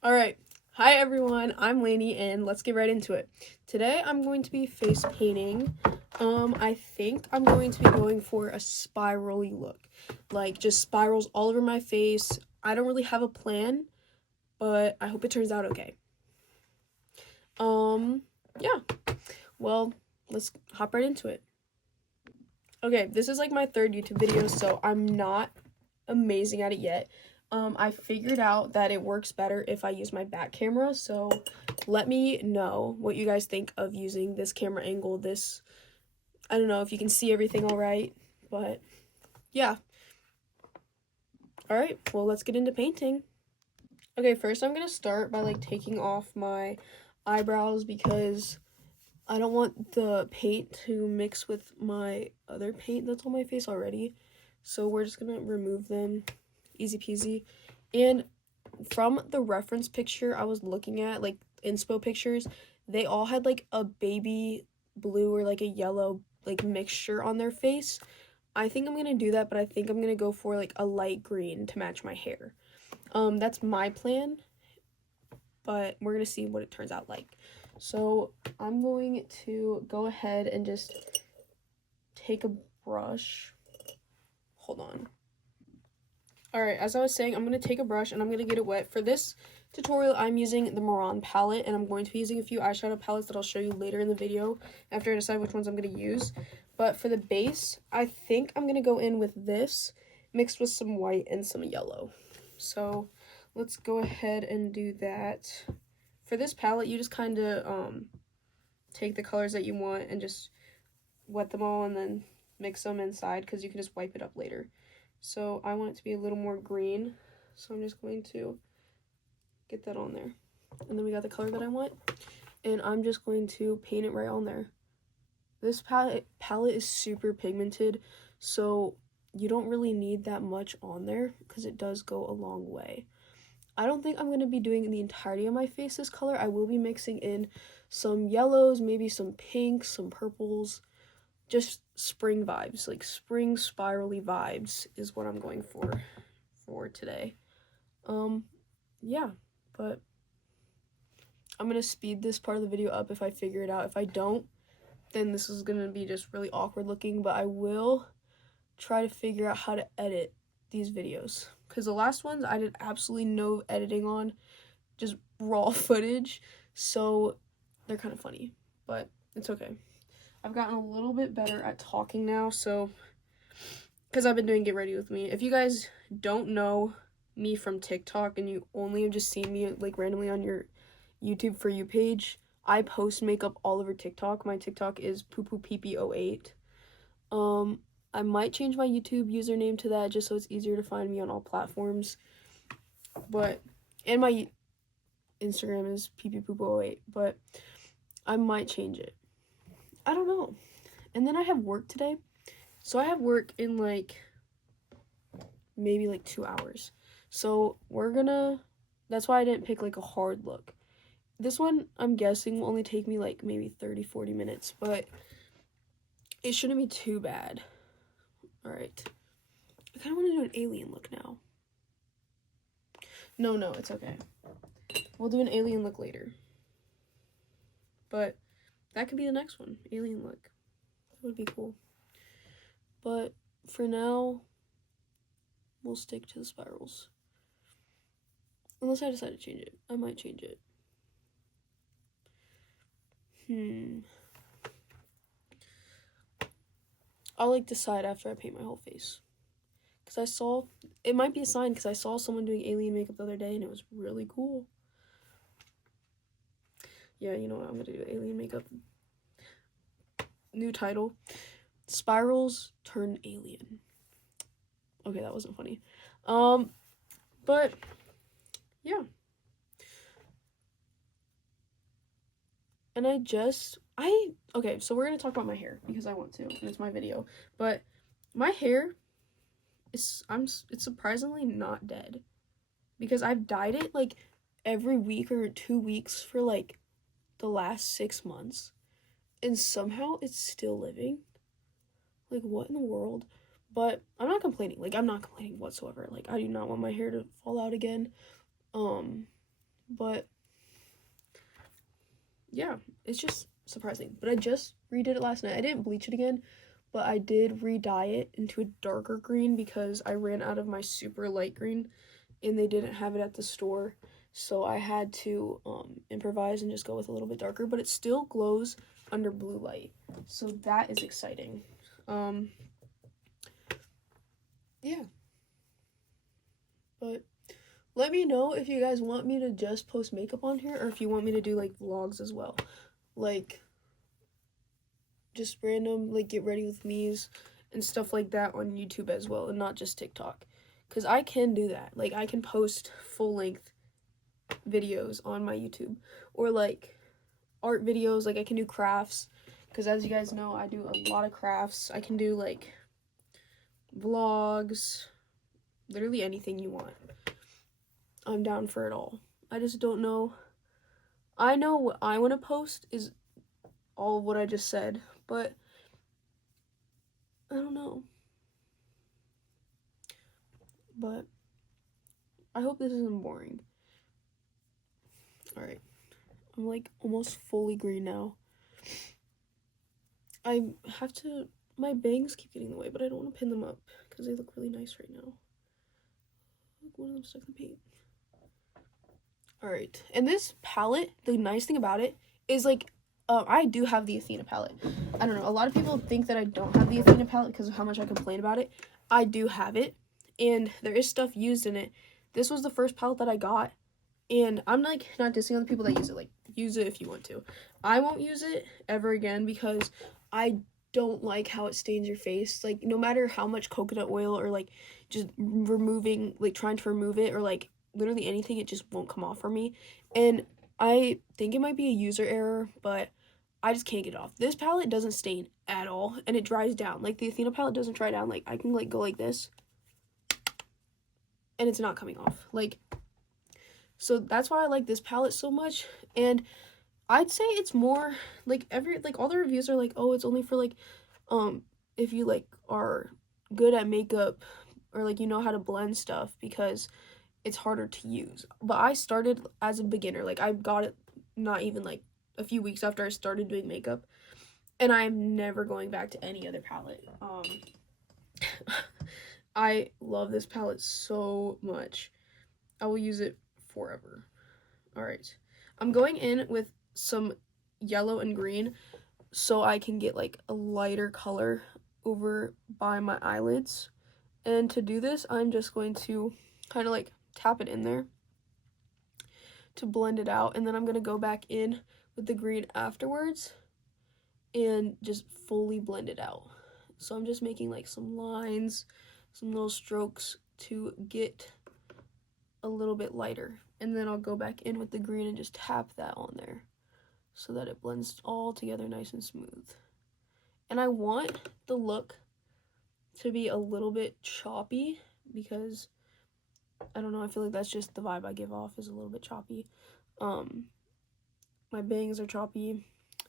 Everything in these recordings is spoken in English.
All right. Hi everyone, I'm Lainey and let's get right into it. Today I'm going to be face painting. I think I'm going to be going for a spirally look. Like just spirals all over my face. I don't really have a plan, but I hope it turns out okay. Yeah. Well, let's hop right into it. Okay, this is like my third YouTube video, so I'm not amazing at it yet. I figured out that it works better if I use my back camera, so let me know what you guys think of using this camera angle. I don't know if you can see everything all right, but yeah. All right, well, let's get into painting. Okay, first I'm gonna start by like taking off my eyebrows because I don't want the paint to mix with my other paint that's on my face already. So we're just gonna remove them, easy peasy. And from the reference picture I was looking at, like inspo pictures, they all had like a baby blue or like a yellow like mixture on their face. I think I'm gonna do that, but I think I'm gonna go for like a light green to match my hair. That's my plan, but we're gonna see what it turns out like. So I'm going to go ahead and just take a brush. Hold on. Alright, as I was saying, I'm going to take a brush and I'm going to get it wet. For this tutorial, I'm using the Moran palette, and I'm going to be using a few eyeshadow palettes that I'll show you later in the video after I decide which ones I'm going to use. But for the base, I think I'm going to go in with this, mixed with some white and some yellow. So let's go ahead and do that. For this palette, you just kind of take the colors that you want and just wet them all and then mix them inside because you can just wipe it up later. So I want it to be a little more green, so I'm just going to get that on there. And then we got the color that I want, and I'm just going to paint it right on there. This palette is super pigmented, so you don't really need that much on there because it does go a long way. I don't think I'm going to be doing the entirety of my face this color. I will be mixing in some yellows, maybe some pinks, some purples, just spring vibes, like spring spirally vibes is what I'm going for today. Yeah, but I'm gonna speed this part of the video up if I figure it out. If I don't, then this is gonna be just really awkward looking, but I will try to figure out how to edit these videos, because the last ones I did absolutely no editing on, just raw footage, so they're kind of funny, but it's okay. I've gotten a little bit better at talking now, so because I've been doing Get Ready With Me. If you guys don't know me from TikTok and you only have just seen me like randomly on your YouTube For You page, I post makeup all over TikTok. My TikTok is poopoopeepee08. I might change my YouTube username to that just so it's easier to find me on all platforms. But and my Instagram is peepeepoopoo08, but I might change it. I don't know. And then I have work today. So I have work in like maybe like 2 hours. So that's why I didn't pick like a hard look. This one I'm guessing will only take me like maybe 30-40 minutes, but it shouldn't be too bad. All right. I kind of want to do an alien look now. No, it's okay. We'll do an alien look later. But that could be the next one, alien look. That would be cool. But for now, we'll stick to the spirals. Unless I decide to change it. I might change it. I'll like decide after I paint my whole face. Because it might be a sign because I saw someone doing alien makeup the other day and it was really cool. Yeah, you know what, I'm gonna do alien makeup. New title, Spirals Turn Alien. Okay, that wasn't funny. But yeah. And okay, so we're gonna talk about my hair because I want to, and it's my video. But my hair it's surprisingly not dead because I've dyed it like every week or 2 weeks for like the last 6 months, and somehow it's still living. Like, what in the world? But I'm not complaining. Like, I'm not complaining whatsoever. Like, I do not want my hair to fall out again. But yeah, it's just surprising. But I just redid it last night. I didn't bleach it again, but I did re-dye it into a darker green because I ran out of my super light green and they didn't have it at the store. So I had to improvise and just go with a little bit darker, but it still glows under blue light. So that is exciting. Yeah. But let me know if you guys want me to just post makeup on here or if you want me to do like vlogs as well. Like just random like get ready with me's and stuff like that on YouTube as well and not just TikTok. Cuz I can do that. Like I can post full-length videos on my YouTube or like art videos, like I can do crafts because as you guys know, I do a lot of crafts. I can do like vlogs, literally anything you want. I'm down for it all. I just don't know. I know what I want to post is all of what I just said, but I don't know. But I hope this isn't boring. Alright. I'm like almost fully green now. I have to, my bangs keep getting in the way, but I don't want to pin them up because they look really nice right now. Look, one of them stuck in the paint. Alright, and this palette, the nice thing about it is like, I do have the Athena palette. I don't know, a lot of people think that I don't have the Athena palette because of how much I complain about it. I do have it, and there is stuff used in it. This was the first palette that I got, and I'm like not dissing on the people that use it. Like, use it if you want to. I won't use it ever again because I don't like how it stains your face. Like, no matter how much coconut oil or like just removing, like trying to remove it or like literally anything, it just won't come off for me. And I think it might be a user error, but I just can't get it off. This palette doesn't stain at all, and it dries down. Like, the Athena palette doesn't dry down. Like, I can like go like this and it's not coming off. Like, so that's why I like this palette so much. And I'd say it's more like all the reviews are like, oh, it's only for like if you like are good at makeup or like you know how to blend stuff because it's harder to use. But I started as a beginner. Like, I got it not even like a few weeks after I started doing makeup, and I'm never going back to any other palette. I love this palette so much. I will use it forever. All right, I'm going in with some yellow and green so I can get like a lighter color over by my eyelids. And to do this, I'm just going to kind of like tap it in there to blend it out, and then I'm going to go back in with the green afterwards and just fully blend it out. So I'm just making like some lines, some little strokes to get a little bit lighter, and then I'll go back in with the green and just tap that on there so that it blends all together nice and smooth. And I want the look to be a little bit choppy because I don't know, I feel like that's just the vibe I give off, is a little bit choppy. My bangs are choppy.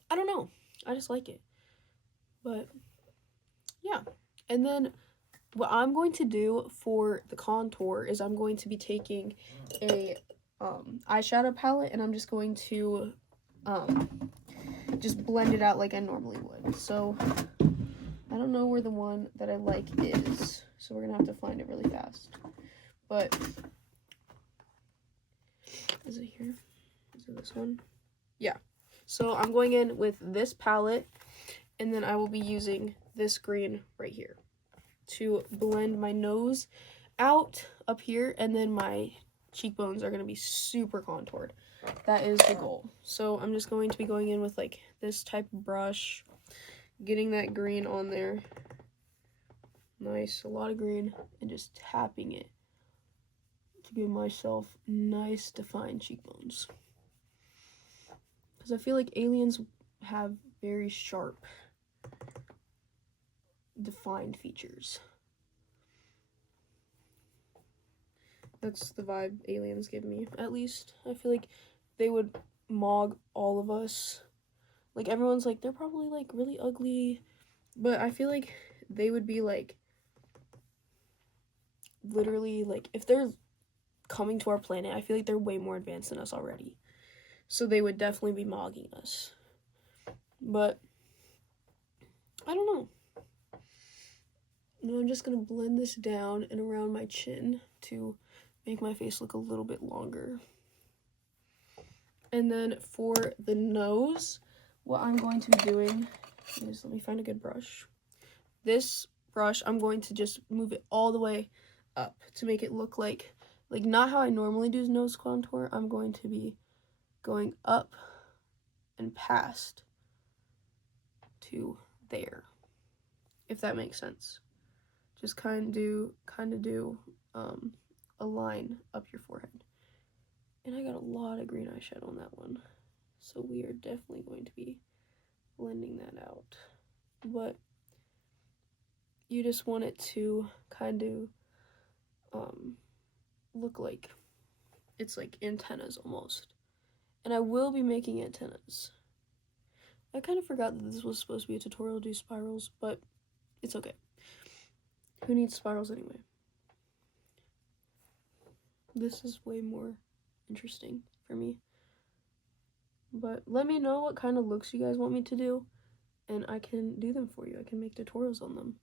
I don't know, I just like it. But yeah, and then what I'm going to do for the contour is I'm going to be taking a eyeshadow palette, and I'm just going to just blend it out like I normally would. So I don't know where the one that I like is, so we're gonna have to find it really fast. But is it here? Is it this one? Yeah. So I'm going in with this palette, and then I will be using this green right here to blend my nose out up here, and then my cheekbones are going to be super contoured. That is the goal. So I'm just going to be going in with like this type of brush, getting that green on there. Nice, a lot of green, and just tapping it to give myself nice defined cheekbones. Because I feel like aliens have very sharp defined features. That's the vibe aliens give me, at least. I feel like they would mog all of us. Like, everyone's like, they're probably like really ugly, but I feel like they would be like literally like, if they're coming to our planet. I feel like they're way more advanced than us already. So they would definitely be mogging us. But I don't know. Now I'm just going to blend this down and around my chin to make my face look a little bit longer. And then for the nose, what I'm going to be doing is, let me find a good brush. This brush, I'm going to just move it all the way up to make it look like not how I normally do nose contour. I'm going to be going up and past to there, if that makes sense. Just kind of do a line up your forehead. And I got a lot of green eyeshadow on that one, so we are definitely going to be blending that out. But you just want it to kind of look like it's like antennas almost. And I will be making antennas. I kind of forgot that this was supposed to be a tutorial to do spirals, but it's okay. Who needs spirals anyway? This is way more interesting for me. But let me know what kind of looks you guys want me to do, and I can do them for you. I can make tutorials on them.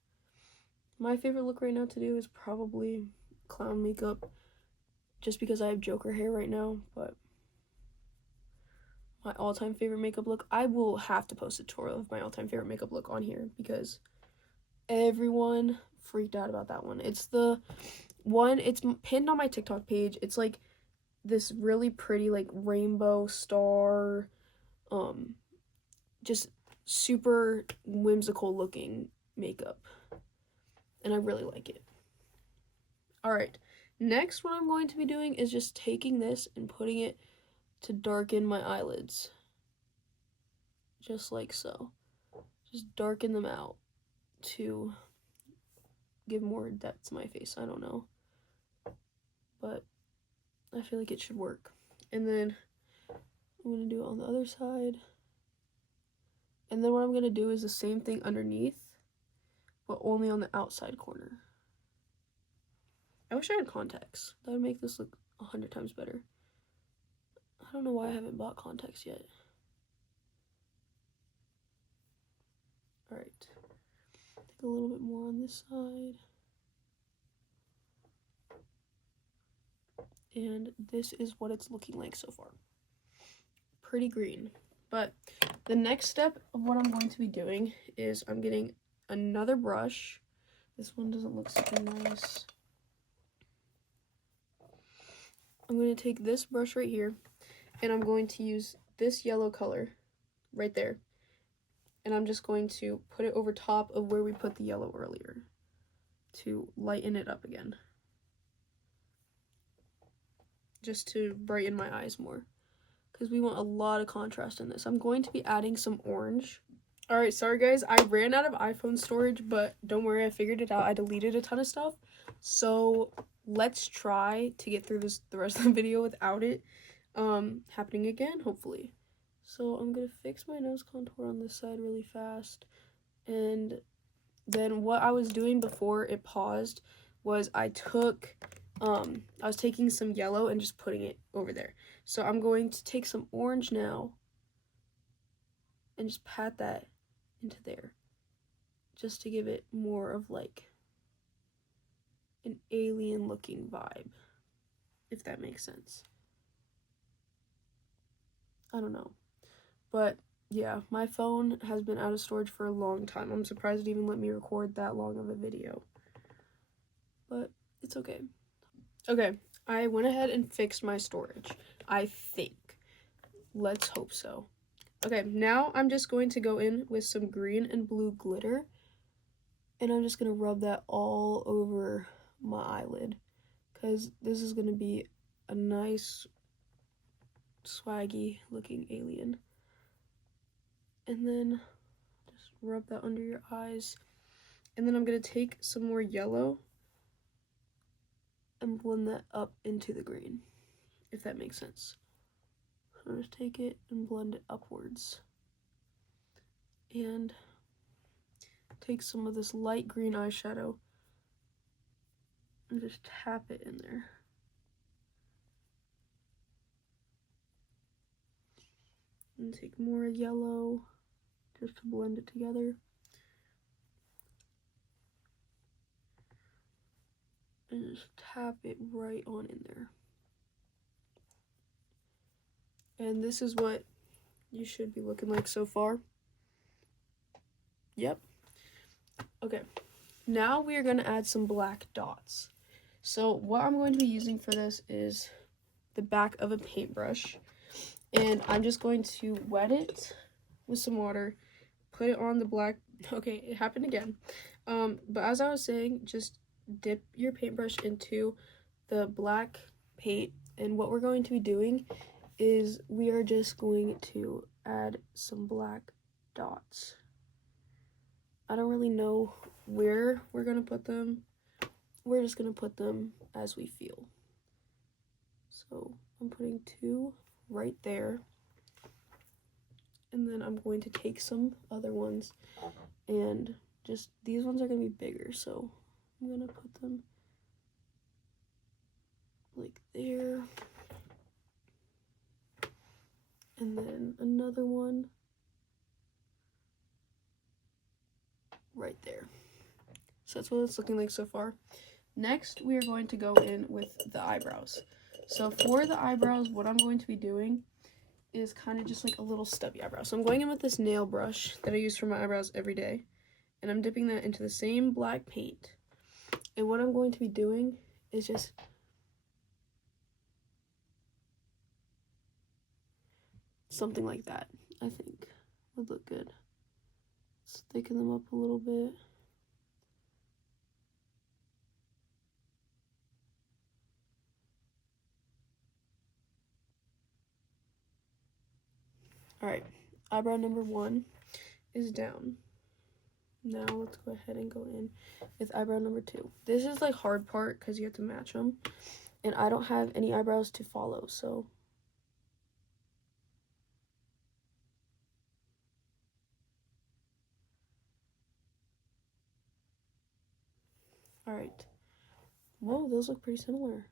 My favorite look right now to do is probably clown makeup, just because I have Joker hair right now. But my all-time favorite makeup look, I will have to post a tutorial of my all-time favorite makeup look on here, because everyone freaked out about that one. It's the one, it's pinned on my TikTok page. It's like this really pretty like rainbow star, just super whimsical looking makeup, and I really like it. All right, next what I'm going to be doing is just taking this and putting it to darken my eyelids, just like so. Just darken them out to give more depth to my face. I don't know, but I feel like it should work. And then I'm going to do it on the other side. And then what I'm going to do is the same thing underneath, but only on the outside corner. I wish I had contacts. That would make this look 100 times better. I don't know why I haven't bought contacts yet. Alright. Take a little bit more on this side. And this is what it's looking like so far. Pretty green. But the next step of what I'm going to be doing is I'm getting another brush. This one doesn't look super nice. I'm going to take this brush right here, and I'm going to use this yellow color right there. And I'm just going to put it over top of where we put the yellow earlier to lighten it up again. Just to brighten my eyes more, because we want a lot of contrast in this. I'm going to be adding some orange. Alright, sorry guys, I ran out of iPhone storage, but don't worry, I figured it out. I deleted a ton of stuff, so let's try to get through the rest of the video without it happening again, hopefully. So I'm gonna fix my nose contour on this side really fast, and then what I was doing before it paused was I was taking some yellow and just putting it over there. So I'm going to take some orange now and just pat that into there, just to give it more of like an alien looking vibe, if that makes sense. I don't know, but yeah, my phone has been out of storage for a long time. I'm surprised it even let me record that long of a video, but it's okay. Okay, I went ahead and fixed my storage, I think. Let's hope so. Okay, now I'm just going to go in with some green and blue glitter, and I'm just going to rub that all over my eyelid, because this is going to be a nice, swaggy looking alien. And then just rub that under your eyes, and then I'm going to take some more yellow and blend that up into the green, if that makes sense. So just take it and blend it upwards, and take some of this light green eyeshadow and just tap it in there. And take more yellow just to blend it together. And just tap it right on in there. And this is what you should be looking like so far. Yep. Okay. Now we are going to add some black dots. So what I'm going to be using for this is the back of a paintbrush. And I'm just going to wet it with some water, put it on the black. Okay, it happened again. But as I was saying, just dip your paintbrush into the black paint. And what we're going to be doing is we are just going to add some black dots. I don't really know where we're going to put them. We're just going to put them as we feel. So I'm putting 2 right there. And then I'm going to take some other ones, and just these ones are going to be bigger, so I'm going to put them like there. And then another one right there. So that's what it's looking like so far. Next, we are going to go in with the eyebrows. So for the eyebrows, what I'm going to be doing is kind of just like a little stubby eyebrow. So I'm going in with this nail brush that I use for my eyebrows every day, and I'm dipping that into the same black paint. And what I'm going to be doing is just something like that, I think would look good. Let's thicken them up a little bit. Alright, eyebrow number 1 is down. Now let's go ahead and go in with eyebrow number 2. This is like hard part because you have to match them. And I don't have any eyebrows to follow, so. Alright. Whoa, those look pretty similar.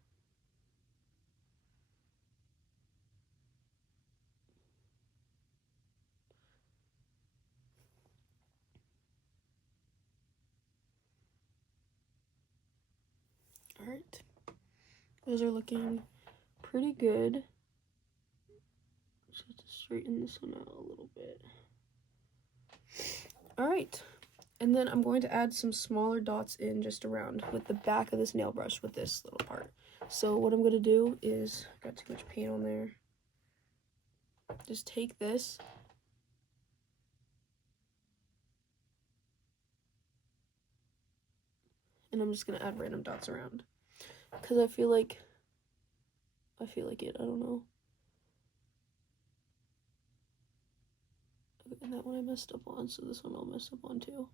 Alright. Those are looking pretty good. Just have to straighten this one out a little bit. Alright. And then I'm going to add some smaller dots in just around with the back of this nail brush with this little part. So what I'm going to do is, I got too much paint on there. Just take this. And I'm just going to add random dots around. Because I feel like it, I don't know. And that one I messed up on, so this one I'll mess up on too.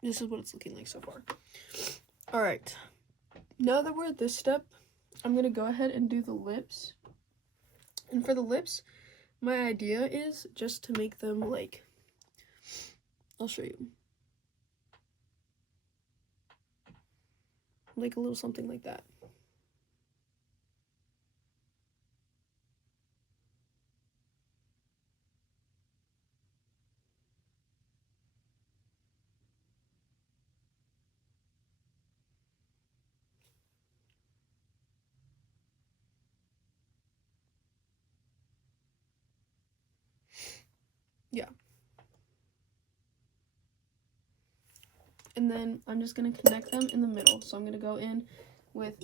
This is what it's looking like so far. Alright. Now that we're at this step, I'm going to go ahead and do the lips. And for the lips, my idea is just to make them like, I'll show you. Like a little something like that. Yeah. And then I'm just going to connect them in the middle. So I'm going to go in with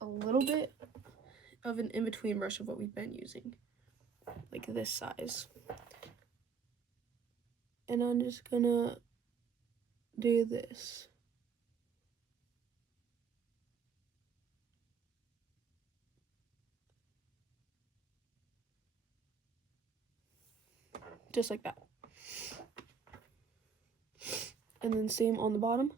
a little bit of an in-between brush of what we've been using. Like this size. And I'm just going to do this. Just like that. And then same on the bottom.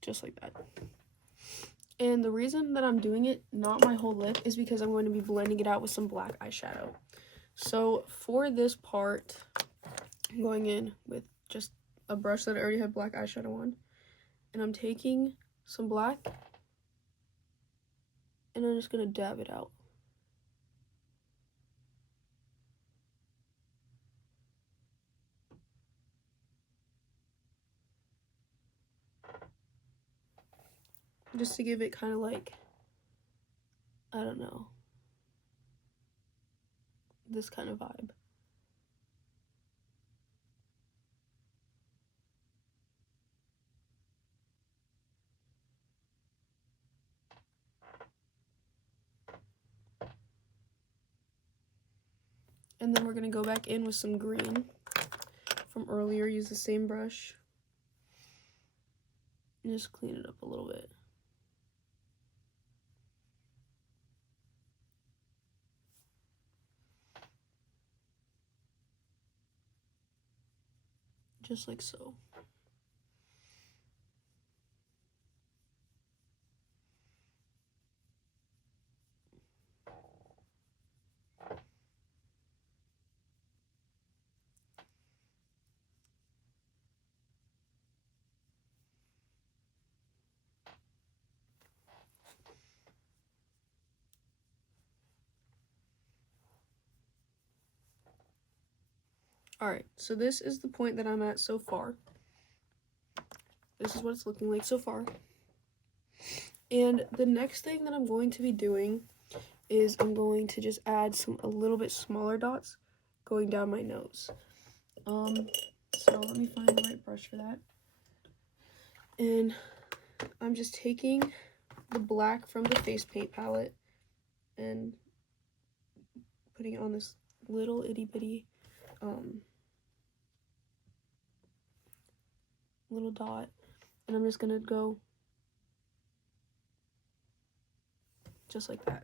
Just like that. And the reason that I'm doing it, not my whole lip, is because I'm going to be blending it out with some black eyeshadow. So for this part, I'm going in with just a brush that I already had black eyeshadow on. And I'm taking some black, and I'm just going to dab it out. Just to give it kind of like, I don't know, this kind of vibe. And then we're going to go back in with some green from earlier. Use the same brush. And just clean it up a little bit. Just like so. Alright, so this is the point that I'm at so far. This is what it's looking like so far. And the next thing that I'm going to be doing is I'm going to just add a little bit smaller dots going down my nose. So let me find the right brush for that. And I'm just taking the black from the face paint palette and putting it on this little itty bitty little dot, and I'm just gonna go just like that.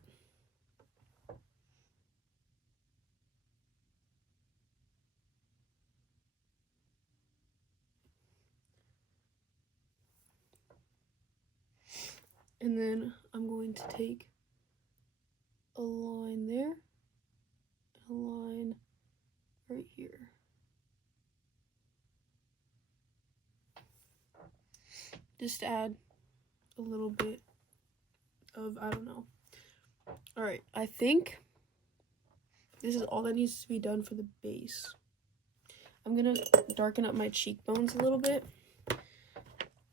And then I'm going to take a line there, and a line right here. Just to add a little bit of, I don't know. Alright, I think this is all that needs to be done for the base. I'm gonna darken up my cheekbones a little bit.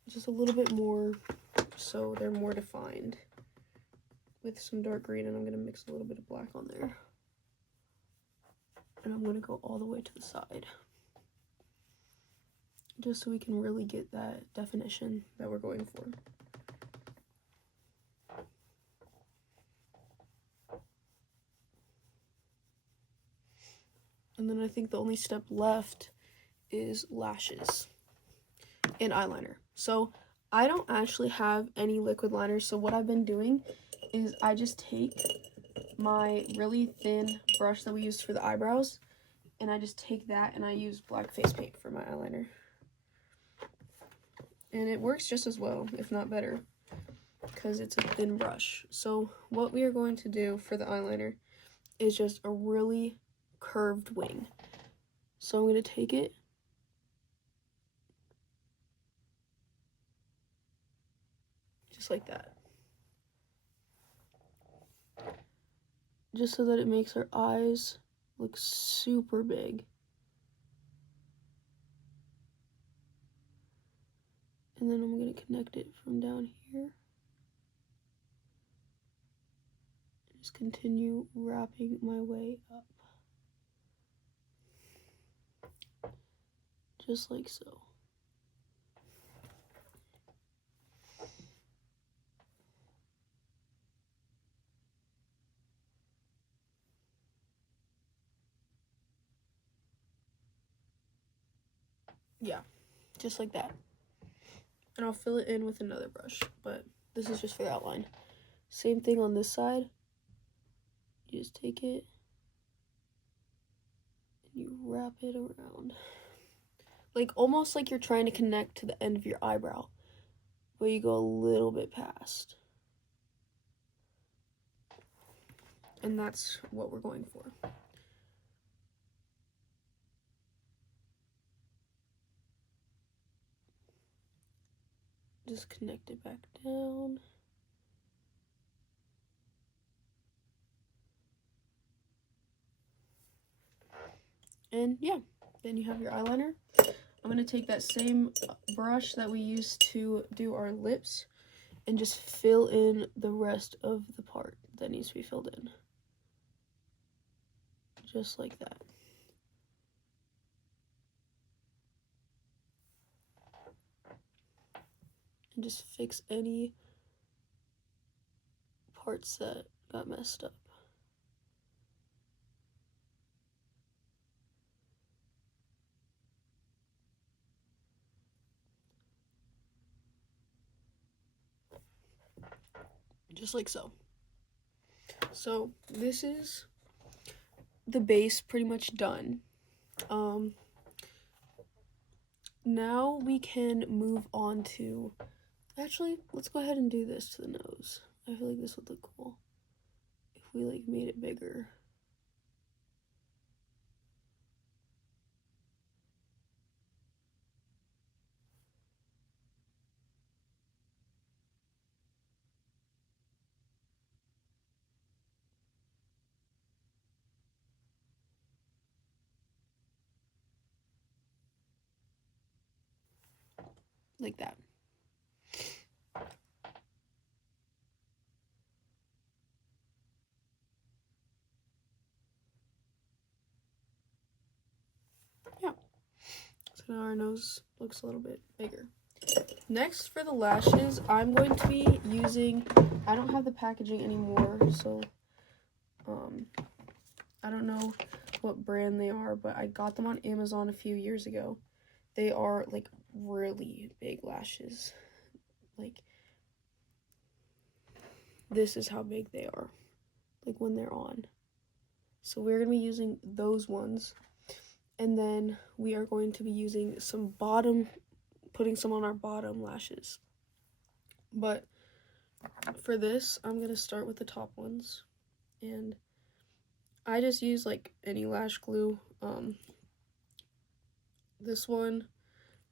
Just a little bit more so they're more defined with some dark green, and I'm gonna mix a little bit of black on there. And I'm gonna go all the way to the side, just so we can really get that definition that we're going for. And then I think the only step left is lashes and eyeliner. So I don't actually have any liquid liner, so what I've been doing is I just take my really thin brush that we used for the eyebrows, and I just take that and I use black face paint for my eyeliner. And it works just as well, if not better, because it's a thin brush. So what we are going to do for the eyeliner is just a really curved wing. So I'm going to take it just like that, just so that it makes our eyes look super big. And then I'm going to connect it from down here. Just continue wrapping my way up. Just like so. Yeah, just like that. And I'll fill it in with another brush, but this is just for the outline. Same thing on this side. You just take it and you wrap it around. Like almost like you're trying to connect to the end of your eyebrow, but you go a little bit past. And that's what we're going for. Just connect it back down. And yeah, then you have your eyeliner. I'm going to take that same brush that we used to do our lips and just fill in the rest of the part that needs to be filled in. Just like that. And just fix any parts that got messed up. Just like so. So this is the base pretty much done. Now we can move on to, actually, let's go ahead and do this to the nose. I feel like this would look cool if we like made it bigger. Like that. Yeah. So now our nose looks a little bit bigger. Next, for the lashes, I'm going to be using, I don't have the packaging anymore, so I don't know what brand they are, but I got them on Amazon a few years ago. They are like really big lashes. Like, this is how big they are, like when they're on. So we're going to be using those ones. And then we are going to be using some putting some on our bottom lashes. But for this, I'm going to start with the top ones. And I just use like any lash glue. This one,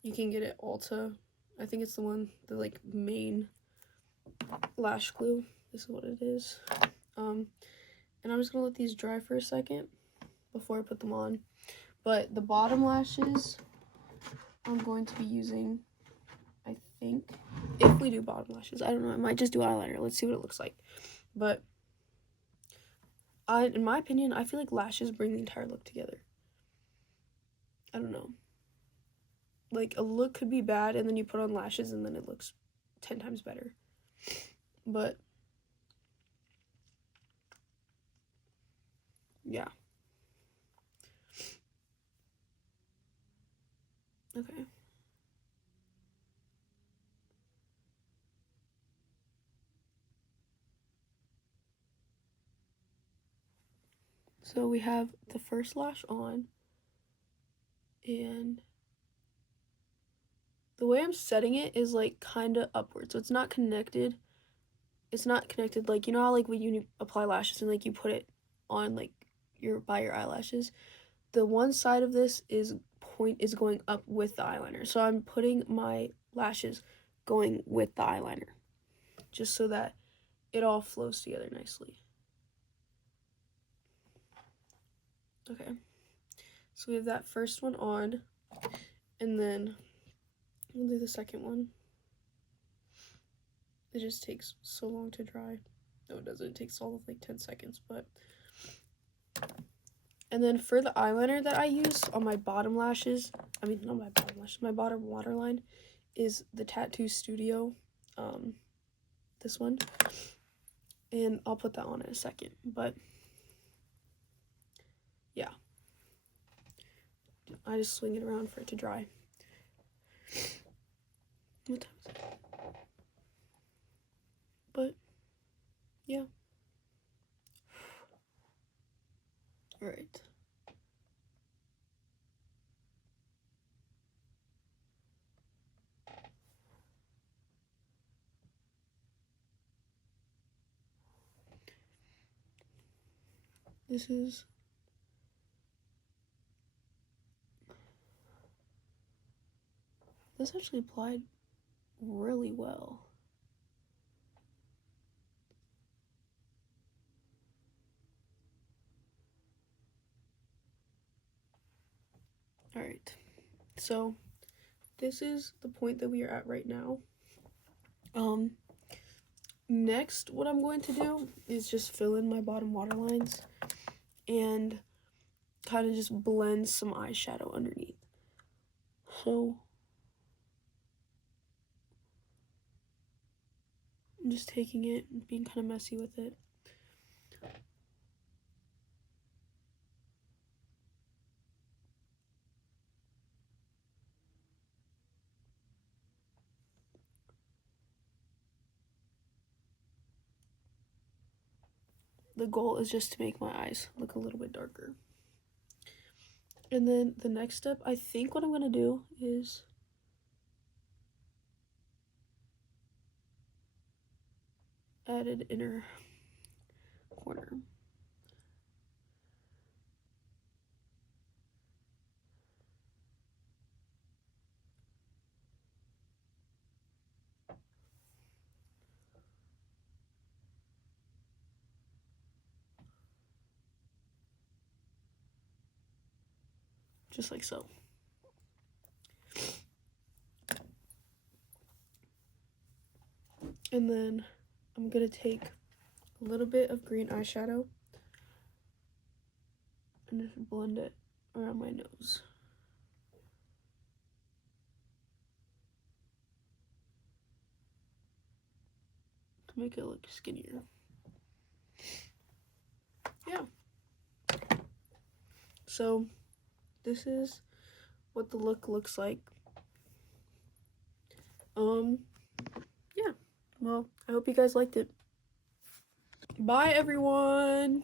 you can get at Ulta. I think it's the like main lash glue. This is what it is. And I'm just going to let these dry for a second before I put them on. But the bottom lashes, I'm going to be using, I think, if we do bottom lashes, I don't know, I might just do eyeliner. Let's see what it looks like. But in my opinion, I feel like lashes bring the entire look together. I don't know. Like, a look could be bad, and then you put on lashes, and then it looks 10 times better. But, yeah. Okay. So we have the first lash on, and the way I'm setting it is like kind of upward, so it's not connected. It's not connected, like, you know how like when you apply lashes and like you put it on like by your eyelashes, the one side of this is going up with the eyeliner. So I'm putting my lashes going with the eyeliner, just so that it all flows together nicely. Okay, so we have that first one on, and then we'll do the second one. It just takes so long to dry. No, it doesn't. It takes all of like 10 seconds, but. And then for the eyeliner that I use on my bottom lashes, I mean, not my bottom lashes, my bottom waterline is the Tattoo Studio, this one. And I'll put that on in a second, but yeah. I just swing it around for it to dry. What time is it? But, yeah. Alright. This actually applied really well. Alright, so this is the point that we are at right now. Next, what I'm going to do is just fill in my bottom waterlines and kind of just blend some eyeshadow underneath. So I'm just taking it and being kind of messy with it. The goal is just to make my eyes look a little bit darker. And then the next step, I think what I'm going to do is add an inner corner. Just like so. And then I'm going to take a little bit of green eyeshadow and just blend it around my nose. To make it look skinnier. Yeah. So this is what the look looks like. Yeah. Well, I hope you guys liked it. Bye, everyone.